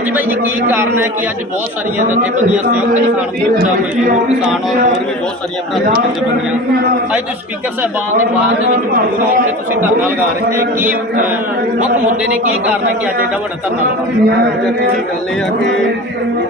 ਹਾਂਜੀ ਭਾਈ ਜੀ ਕੀ ਕਾਰਨ ਹੈ ਕਿ ਅੱਜ ਬਹੁਤ ਸਾਰੀਆਂ ਜਥੇਬੰਦੀਆਂ ਸੰਯੁਕਤ ਕਿਸਾਨ ਮੋਰਚਾ ਮਜ਼ਦੂਰ ਕਿਸਾਨ ਔਰ ਹੋਰ ਵੀ ਬਹੁਤ ਸਾਰੀਆਂ ਭਰਾਤਰੀ ਜਥੇਬੰਦੀਆਂ। ਅੱਜ ਤੁਸੀਂ ਸਪੀਕਰ ਸਾਹਿਬਾਨ ਦੇ ਬਾਅਦ ਦੇ ਵਿੱਚ ਮੌਜੂਦ ਹੋ ਕਿ ਤੁਸੀਂ ਧਰਨਾ ਲਗਾ ਰਹੇ ਹੋ। ਕੀ ਮੁੱਖ ਮੁੱਦੇ ਨੇ ਕੀ ਕਾਰਨ ਹੈ ਕਿ ਅੱਜ ਐਡਾ ਵੱਡਾ ਧਰਨਾ ਲਗਾ ਜੱਤੀ ਗੱਲ ਇਹ ਆ ਕਿ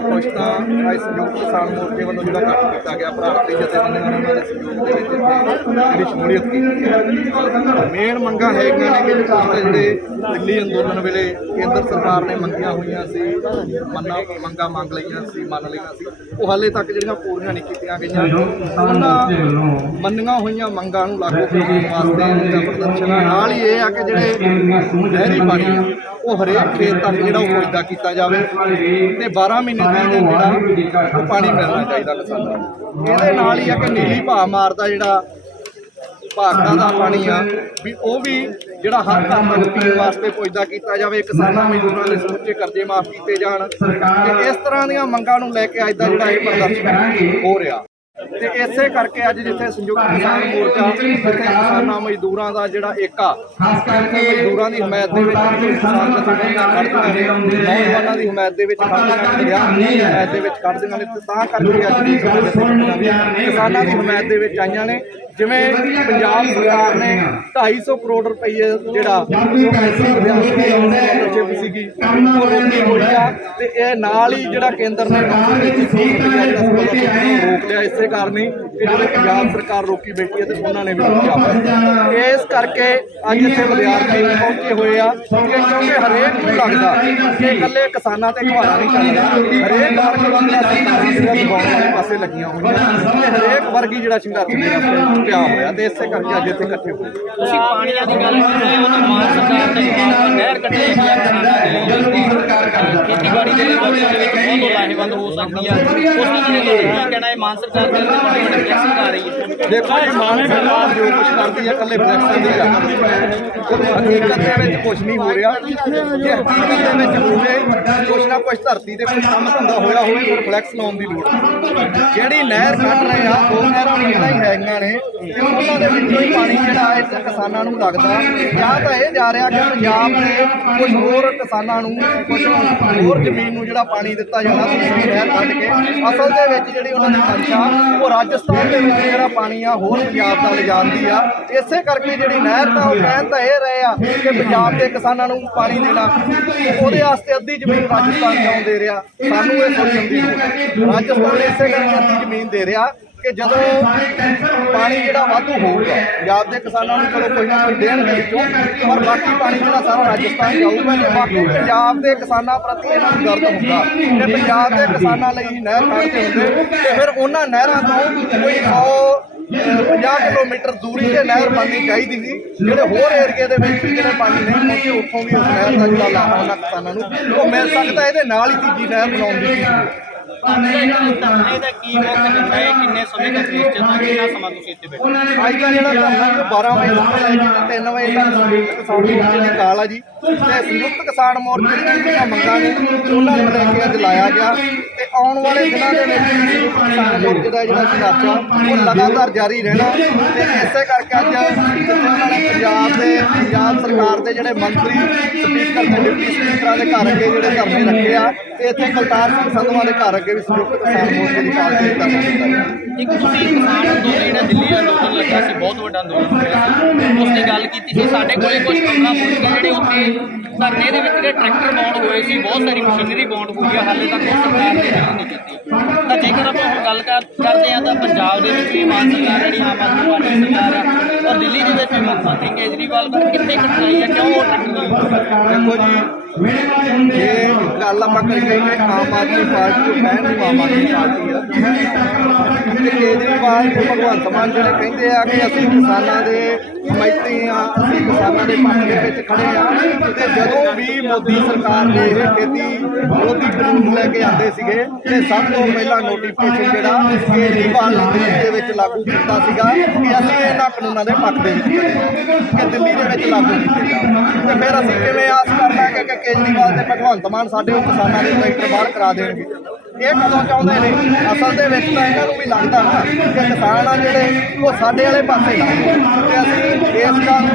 ਕੁਛ ਤਾਂ ਇਸ ਸੰਯੁਕਤ ਕਿਸਾਨ ਮੋਰਚੇ ਵੱਲੋਂ ਜਿਹੜਾ ਕੰਮ ਕੀਤਾ ਗਿਆ ਭਰਾਤਰੀ ਜਥੇਬੰਦੀਆਂ ਨੇ ਉਹਨਾਂ ਦੇ ਸਹਿਯੋਗ ਦੇ ਵਿੱਚ ਜਿਹੜੀ ਸ਼ਮੂਲੀਅਤ ਕੀਤੀ ਮੇਨ ਮੰਗਾਂ ਹੈਗੀਆਂ ਨੇ ਕਿ ਕੁਝ ਤਾਂ ਜਿਹੜੇ ਦਿੱਲੀ ਅੰਦੋਲਨ ਵੇਲੇ ਕੇਂਦਰ ਸਰਕਾਰ ਨੇ ਮੰਗੀਆਂ ਹੋਈਆਂ ਸੀ ਮੰਨਾ ਮੰਗਾਂ ਮੰਗ ਲਈਆਂ ਸੀ, ਮੰਨ ਲਈਆਂ ਸੀ। ਉਹ ਹਾਲੇ ਤੱਕ ਜਿਹੜੀਆਂ ਪੂਰੀਆਂ ਨਹੀਂ ਕੀਤੀਆਂ ਗਈਆਂ। ਉਹਨਾਂ ਮੰਨੀਆਂ ਹੋਈਆਂ ਮੰਗਾਂ ਨੂੰ ਲਾਗੂ ਕਰਨ ਵਾਸਤੇ ਦਾ ਪ੍ਰਦਰਸ਼ਨ ਨਾਲ ਹੀ ਇਹ ਆ ਕਿ ਜਿਹੜੇ ਨਹਿਰੀ ਪਾਣੀ ਆ, ਉਹ ਹਰੇਕ ਖੇਤ ਤੱਕ ਜਿਹੜਾ ਉਹ ਪੁੱਜਦਾ ਕੀਤਾ ਜਾਵੇ। ਤੇ 12 ਮਹੀਨੇ ਤੱਕ ਜਿਹੜਾ ਉਹ ਪਾਣੀ ਮਿਲਣਾ ਚਾਹੀਦਾ ਕਿਸਾਨਾਂ ਨੂੰ। ਇਹਦੇ ਨਾਲ ਹੀ ਆ ਕਿ ਨੀਲੀ ਭਾਅ ਮਾਰਦਾ ਜਿਹੜਾ ਭਾਰਤਾਂ ਦਾ ਪਾਣੀ ਆ ਵੀ ਉਹ ਵੀ ਜਿਹੜਾ ਹਰ ਘਰ ਤੱਕ ਪੀਣ ਵਾਸਤੇ ਪੁੱਜਦਾ ਕੀਤਾ ਜਾਵੇ ਕਿਸਾਨਾਂ ਮਜ਼ਦੂਰਾਂ ਦੇ ਸਮੁੱਚੇ ਕਰਜ਼ੇ ਮਾਫ ਕੀਤੇ ਜਾਣ। ਤੇ ਇਸ ਤਰ੍ਹਾਂ ਦੀਆਂ ਮੰਗਾਂ ਨੂੰ ਲੈ ਕੇ ਅੱਜ ਦਾ ਜਿਹੜਾ ਇਹ ਪ੍ਰਦਰਸ਼ਨ ਹੋ ਰਿਹਾ। ਤੇ ਇਸੇ ਕਰਕੇ ਅੱਜ ਜਿੱਥੇ ਸੰਯੁਕਤ ਕਿਸਾਨ ਮੋਰਚਾ ਜਿੱਥੇ ਕਿਸਾਨਾਂ ਮਜ਼ਦੂਰਾਂ ਦਾ ਜਿਹੜਾ ਏਕਾ ਜਿੱਥੇ ਮਜ਼ਦੂਰਾਂ ਦੀ ਹਮਾਇਤ ਦੇ ਵਿੱਚ ਕਿਸਾਨ ਜਥੇਬੰਦੀਆਂ ਖੜ੍ਹਦੀਆਂ ਨੇ ਨੌਜਵਾਨਾਂ ਦੀ ਹਮਾਇਤ ਦੇ ਵਿੱਚ ਖੜ੍ਹਦੀਆਂ ਨੇ ਹਮਾਇਤ ਦੇ ਵਿੱਚ ਖੜ੍ਹਦੀਆਂ ਨੇ ਤੇ ਕਰਕੇ ਅੱਜ ਦੀ ਕਿਸਾਨਾਂ ਦੀ ਹਮਾਇਤ ਦੇ ਵਿੱਚ ਆਈਆਂ ਨੇ। ਜਿਵੇਂ ਪੰਜਾਬ ਸਰਕਾਰ ਨੇ 250 ਕਰੋੜ ਰੁਪਏ ਜਿਹੜਾ ਸਕਾਲਰਸ਼ਿਪ ਸੀਗੀ ਤੇ ਇਹ ਨਾਲ ਹੀ ਜਿਹੜਾ ਕੇਂਦਰ ਨੇ 933 ਕਰੋੜ ਰੁਪਏ ਜਿਹੜਾ scholarship ਨੂੰ ਰੋਕ ਲਿਆ ਇਸੇ ਕਾਰਨ ਹੀ ਕਿ ਜਿਹੜੇ ਪੰਜਾਬ ਸਰਕਾਰ ਰੋਕੀ ਬੈਠੀ ਹੈ ਤੇ ਉਹਨਾਂ ਨੇ ਵੀ ਰੋਕਿਆ। ਇਸ ਕਰਕੇ ਅੱਜ ਇੱਥੇ ਵਿਦਿਆਰਥੀ ਪਹੁੰਚੇ ਹੋਏ ਆ ਕਿਉਂਕਿ ਹਰੇਕ ਨੂੰ ਲੱਗਦਾ ਕਿ ਇਕੱਲੇ ਕਿਸਾਨਾਂ ਤੇ ਘਵਾੜਾ ਨਹੀਂ ਚੱਲਦਾ ਹਰੇਕ ਵਰਗ ਜਿਹੜਾ ਸਰਕਾਰੀ ਪਾਸੇ ਲੱਗੀਆਂ ਹੋਈਆਂ। ਹਰੇਕ ਵਰਗ ਜਿਹੜਾ ਸੰਘਰਸ਼ ਦੇ ਪਿਆ ਹੋਇਆ ਤੇ ਇਸੇ ਕਰਕੇ ਅੱਜ ਇੱਥੇ ਇਕੱਠੇ ਹੋਏ। ਤੁਸੀਂ ਪਾਣੀਆਂ ਦੀ ਗੱਲ ਕੀਤੀ ਹੈ ਉਹ ਤਾਂ ਮਾਨ ਸਰਕਾਰ ਦੇ ਜਵਾਬ ਨਹਿਰ ਕੱਢੇ ਅਹ, ਖੇਤੀਬਾੜੀ ਦੇ ਦੇ ਵਿੱਚ ਬਹੁਤ ਲਾਹੇਵੰਦ ਹੋ ਸਕਦੀ ਹੈ ਉਸ ਨੂੰ ਕੀ ਕਹਿਣਾ ਹੈ? ਮਾਨ ਸਰਕਾਰ ਦੇ ਵੱਡੇ ਵੱਡੇ ਫਲੈਕਸਿੰਗ ਆ ਰਹੀ ਹੈ। ਦੇਖੋ ਜੀ ਮਾਨ ਸਰਕਾਰ ਜੋ ਕੁਝ ਕਰਦੀ ਹੈ ਇਕੱਲੇ ਫਲੈਕਸਾਂ ਦੀ ਗੱਲ ਹਕੀਕਤ ਦੇ ਵਿੱਚ ਕੁਝ ਨਹੀਂ ਹੋ ਰਿਹਾ। ਜੇ ਹਕੀਕਤ ਦੇ ਵਿੱਚ ਹੋਵੇ ਕੁਝ ਨਾ ਕੁਝ ਧਰਤੀ ਤੇ ਕੋਈ ਕੰਮ ਧੰਦਾ ਹੋਇਆ ਹੋਵੇ ਫਿਰ ਫਲੈਕਸ ਲਾਉਣ ਦੀ ਲੋੜ ਨਹੀਂ। ਜਿਹੜੀ ਨਹਿਰ ਕੱਢ ਰਹੇ ਆ ਦੋ ਨਹਿਰਾਂ ਪਹਿਲਾਂ ਹੀ ਹੈਗੀਆਂ ਨੇ। ਤੇ ਉਹਨਾਂ ਪਾਣੀ ਜਿਹੜਾ ਇੱਥੇ ਕਿਸਾਨਾਂ ਨੂੰ ਲੱਗਦਾ ਜਾਂ ਤਾਂ ਇਹ ਜਾ ਰਿਹਾ ਕਿ ਪੰਜਾਬ ਦੇ ਕੁਝ ਹੋਰ ਕਿਸਾਨਾਂ ਨੂੰ, ਕੁਝ ਹੋਰ ਜ਼ਮੀਨ ਨੂੰ ਜਿਹੜਾ ਪਾਣੀ ਦਿੱਤਾ ਜਾਣਾ ਦੂਸਰੀ ਨਹਿਰ ਕੱਢ ਕੇ। ਅਸਲ ਦੇ ਵਿੱਚ ਜਿਹੜੀ ਉਹਨਾਂ ਦੀ ਮਨਸ਼ਾ ਉਹ ਰਾਜਸਥਾਨ ਦੇ ਵਿੱਚ ਜਿਹੜਾ ਪਾਣੀ ਆ, ਹੋਰ ਪੰਜਾਬ ਦਾ ਲਿਜਾਂਦੀ ਆ। ਇਸੇ ਕਰਕੇ ਜਿਹੜੀ ਨਹਿਰ ਤਾਂ, ਉਹ ਕਹਿਣ ਤਾਂ ਇਹ ਰਹੇ ਆ ਕਿ ਪੰਜਾਬ ਦੇ ਕਿਸਾਨਾਂ ਨੂੰ ਪਾਣੀ ਦੇਣਾ। ਉਹਦੇ ਵਾਸਤੇ ਅੱਧੀ ਜ਼ਮੀਨ ਰਾਜਸਥਾਨ ਕਿਉਂ ਦੇ ਰਿਹਾ। ਸਾਨੂੰ ਇਹ ਸੋਚਣ ਦੀ ਲੋੜ ਹੈ। ਰਾਜਸਥਾਨ ਇਸੇ ਕਰਕੇ ਅੱਧੀ ਜ਼ਮੀਨ ਦੇ ਰਿਹਾ ਕਿ ਜਦੋਂ ਪਾਣੀ ਜਿਹੜਾ ਵਾਧੂ ਹੋਊਗਾ ਪੰਜਾਬ ਦੇ ਕਿਸਾਨਾਂ ਨੂੰ ਚਲੋ ਕੋਈ ਨਾ ਕੋਈ ਦੇਣਗੇ ਵਿੱਚੋਂ, ਪਰ ਬਾਕੀ ਪਾਣੀ ਜਿਹੜਾ ਸਾਰਾ ਰਾਜਸਥਾਨ ਜਾਊਗਾ ਤੇ ਬਾਕੀ ਪੰਜਾਬ ਦੇ ਕਿਸਾਨਾਂ ਪ੍ਰਤੀ ਇਹਨਾਂ ਨੂੰ ਦਰਦ ਹੁੰਦਾ। ਕਿ ਪੰਜਾਬ ਦੇ ਕਿਸਾਨਾਂ ਲਈ ਹੀ ਨਹਿਰ ਕੱਢਦੇ ਹੁੰਦੇ, ਤੇ ਫਿਰ ਉਹਨਾਂ ਨਹਿਰਾਂ ਤੋਂ ਕੋਈ 100 50 ਕਿਲੋਮੀਟਰ ਦੂਰੀ ਤੇ ਨਹਿਰ ਬਣਨੀ ਚਾਹੀਦੀ ਸੀ। ਜਿਹੜੇ ਹੋਰ ਏਰੀਏ ਦੇ ਵਿੱਚ ਵੀ ਜਿਹੜੇ ਪਾਣੀ ਨਹੀਂ ਪਹੁੰਚੇ, ਉੱਥੋਂ ਵੀ ਉਸ ਨਹਿਰ ਦਾ ਜਿਹੜਾ ਲਾਭ ਉਹਨਾਂ ਕਿਸਾਨਾਂ ਨੂੰ ਉਹ ਮਿਲ ਸਕਦਾ, ਇਹਦੇ ਨਾਲ ਹੀ ਤੀਜੀ ਨਹਿਰ ਬਣਾਉਣ ਦੀ। ਜ਼ਰੂਰਤ ਹੈ ਕੀ ਮੁੱਖ ਏਜੰਡਾ ਹੈ ਕਿੰਨੇ ਸਮੇਂ ਤੱਕ ਇਹ ਚੱਲਣਾ ਕਿੰਨਾ ਸਮਾਂ ਤੁਸੀਂ ਇੱਥੇ ਬੈਠੋ ਅੱਜ ਦਾ ਜਿਹੜਾ ਧਰਨਾ ਜੋ 12 ਵਜੇ ਤੋਂ ਲੈ ਕੇ 3 ਵਜੇ ਤੱਕ ਸੰਯੁਕਤ ਕਿਸਾਨ ਮੋਰਚੇ ਦੀ ਕਾਲ ਆ ਜੀ। ਤੇ ਸੰਯੁਕਤ ਕਿਸਾਨ ਮੋਰਚੇ ਦੀਆਂ ਜਿਹੜੀਆਂ ਮੰਗਾਂ ਨੇ ਉਹਨਾਂ ਨੂੰ ਲੈ ਕੇ ਅੱਜ ਲਾਇਆ ਗਿਆ। ਤੇ ਆਉਣ ਵਾਲੇ ਦਿਨਾਂ ਦੇ ਵਿੱਚ ਸੰਯੁਕਤ ਕਿਸਾਨ ਮੋਰਚੇ ਦਾ ਜਿਹੜਾ ਸੰਘਰਸ਼ ਆ ਉਹ ਲਗਾਤਾਰ ਜਾਰੀ ਰਹਿਣਾ। ਤੇ ਇਸੇ ਕਰਕੇ ਅੱਜ ਪੰਜਾਬ ਦੇ, ਪੰਜਾਬ ਸਰਕਾਰ ਦੇ ਜਿਹੜੇ ਮੰਤਰੀ, ਸਪੀਕਰ ਤੇ ਡਿਪਟੀ ਸਪੀਕਰਾਂ ਦੇ ਘਰ ਅੱਗੇ ਜਿਹੜੇ ਧਰਨੇ ਰੱਖੇ ਆ, ਤੇ ਇੱਥੇ ਕੁਲਤਾਰ ਸਿੰਘ ਸੰਧਵਾ ਦੇ ਘਰ ਅੱਗੇ ਵੀ ਸੰਯੁਕਤ ਕਿਸਾਨ ਮੋਰਚੇ ਦੀ ਕਾਲ ਤੇ ਧਰਨਾ ਦਿੱਤਾ ਗਿਆ ਇੱਕ ਤੁਸੀਂ ਕਿਸਾਨ ਅੰਦੋਲਨ ਜਿਹੜਾ ਦਿੱਲੀ ਅੰਦੋਲਨ ਲੱਗਾ ਸੀ ਬਹੁਤ ਵੱਡਾ ਅੰਦੋਲਨ ਹੋਇਆ ਸੀ। ਉਸ ਦੀ ਗੱਲ ਕੀਤੀ ਸੀ ਸਾਡੇ ਕੋਲੇ ਕੁਝ ਪੰਦਰਾਂ ਮੁਲਕ ਜਿਹੜੇ ਉੱਥੇ ਧਰਨੇ ਦੇ ਵਿੱਚ ਜਿਹੜੇ ਟਰੈਕਟਰ ਬਾਉਂਡ ਹੋਏ ਸੀ ਬਹੁਤ ਸਾਰੀ ਮਸ਼ੀਨਰੀ ਬਾਉਂਡ ਹੋਈ ਆ ਹਾਲੇ ਤੱਕ ਉਹ ਸਰਕਾਰ ਨੇ ਨਹੀਂ ਕੀਤੀ ਤਾਂ ਜੇਕਰ ਆਪਾਂ ਹੁਣ ਗੱਲ ਕਰ ਕਰਦੇ ਆ ਤਾਂ ਪੰਜਾਬ ਦੇ ਵਿੱਚ ਵੀ ਮਾਨ ਸਰਕਾਰ ਜਿਹੜੀ ਆਮ ਆਦਮੀ ਪਾਰਟੀ ਸਰਕਾਰ ਆ ਔਰ ਦਿੱਲੀ ਦੇ ਵਿੱਚ ਮੁੱਖ ਮੰਤਰੀ ਕੇਜਰੀਵਾਲ ਪਰ ਕਿੱਥੇ ਕਟਾਈ ਆ ਕਿਉਂ ਉਹ ਟਰੈਕਟਰ ਦੇਖੋ ਜੀ ਇਹ ਗੱਲ ਆਪਾਂ ਕਰੀਏ ਕਿ ਆਮ ਆਦਮੀ ਪਾਰਟੀ ਨੂੰ ਕਹਿਣ ਨੂੰ ਆਮ ਆਦਮੀ ਪਾਰਟੀ ਆ। ਤੇ ਕੇਜਰੀਵਾਲ ਤੇ ਭਗਵੰਤ ਮਾਨ ਜਿਹੜੇ ਕਹਿੰਦੇ ਆ ਕਿ ਅਸੀਂ ਕਿਸਾਨਾਂ ਦੇ ਹਮਾਇਤੀ ਆ, ਅਸੀਂ ਕਿਸਾਨਾਂ ਦੇ ਪੱਖ ਦੇ ਵਿੱਚ ਖੜੇ ਆ। ਤੇ ਜਦੋਂ ਵੀ ਮੋਦੀ ਸਰਕਾਰ ਨੇ ਇਹ ਖੇਤੀ ਵਿਰੋਧੀ ਕਾਨੂੰਨ ਲੈ ਕੇ ਆਂਦੇ ਸੀਗੇ, ਤੇ ਸਭ ਤੋਂ ਪਹਿਲਾਂ ਨੋਟੀਫਿਕੇਸ਼ਨ ਜਿਹੜਾ ਕੇਜਰੀਵਾਲ ਨੇ ਦਿੱਲੀ ਦੇ ਵਿੱਚ ਲਾਗੂ ਕੀਤਾ ਸੀਗਾ ਕਿ ਅਸੀਂ ਇਹਨਾਂ ਕਾਨੂੰਨਾਂ ਦੇ ਪੱਖ ਦੇ ਵਿੱਚ ਕਿ ਦਿੱਲੀ ਦੇ ਵਿੱਚ ਲਾਗੂ ਕੀਤੇ। ਤੇ ਫਿਰ ਅਸੀਂ ਕਿਵੇਂ ਆਸ ਕਰ ਲਾਂਗੇ ਕਿ ਕੇਜਰੀਵਾਲ ਤੇ ਭਗਵੰਤ ਮਾਨ ਸਾਡੇ ਕਿਸਾਨਾਂ ਦੇ ਟਰੈਕਟਰ ਬਾਹਰ ਕਰਾ ਦੇਣਗੇ। ਇਹ ਕਦੋਂ ਚਾਹੁੰਦੇ ਨੇ? ਅਸਲ ਦੇ ਵਿੱਚ ਤਾਂ ਇਹਨਾਂ ਨੂੰ ਵੀ ਲੱਗਦਾ ਨਾ ਕਿ ਕਿਸਾਨ ਆ ਜਿਹੜੇ, ਉਹ ਸਾਡੇ ਵਾਲੇ ਪਾਸੇ ਨਾ ਹੋਣ। ਤੇ ਅਸੀਂ ਇਸ ਗੱਲ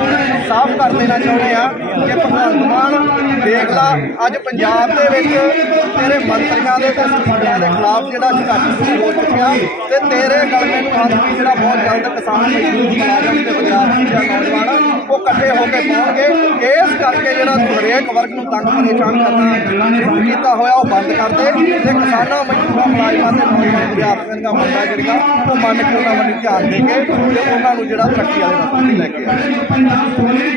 ਸਾਫ਼ ਕਰ ਦੇਣਾ ਚਾਹੁੰਦੇ ਆ ਕਿ ਭਗਵੰਤ ਮਾਨ ਦੇਖ ਲਾ, ਅੱਜ ਪੰਜਾਬ ਦੇ ਵਿੱਚ ਤੇਰੇ ਮੰਤਰੀਆਂ ਦੇ ਤੇ ਸਪੀਕਰਾਂ ਦੇ ਖਿਲਾਫ ਜਿਹੜਾ ਸੰਘਰਸ਼ ਸ਼ੁਰੂ ਹੋ ਚੁੱਕਿਆ ਤੇ ਤੇਰੇ ਗਲਮੇ ਨੂੰ ਹੱਥ ਵੀ ਜਿਹੜਾ ਬਹੁਤ ਜਲਦ ਕਿਸਾਨ ਮਜ਼ਦੂਰ ਮੁਲਾਜ਼ਮ ਤੇ ਵਿਦਿਆਰਥੀ ਜਾਂ ਨੌਜਵਾਨ ਉਹ ਇਕੱਠੇ ਹੋ ਕੇ ਪਾਉਣਗੇ। ਇਸ ਕਰਕੇ ਜਿਹੜਾ ਹਰੇਕ ਵਰਗ ਨੂੰ ਤੰਗ ਪਰੇਸ਼ਾਨ ਕਰਨਾ ਸ਼ੁਰੂ ਕੀਤਾ ਹੋਇਆ, ਉਹ ਬੰਦ ਕਰ ਦੇ। ਤੇ ਕਿਸਾਨਾਂ ਮਜ਼ਦੂਰਾਂ ਮੁਲਾਜ਼ਮਾਂ ਤੇ ਨੌਜਵਾਨ ਵਿਦਿਆਰਥੀਆਂ ਦਾ ਮੁੱਦਾ ਜਿਹੜੀਆਂ ਉਹ ਮੰਨ ਕੇ ਉਹਨਾਂ ਵੱਲ ਧਿਆਨ ਦੇ ਕੇ ਤੇ ਉਹਨਾਂ ਨੂੰ ਜਿਹੜਾ ਤਰੱਕੀ ਵਾਲੇ ਰਸਤੇ ਤੇ ਲੈ ਕੇ ਆਏ।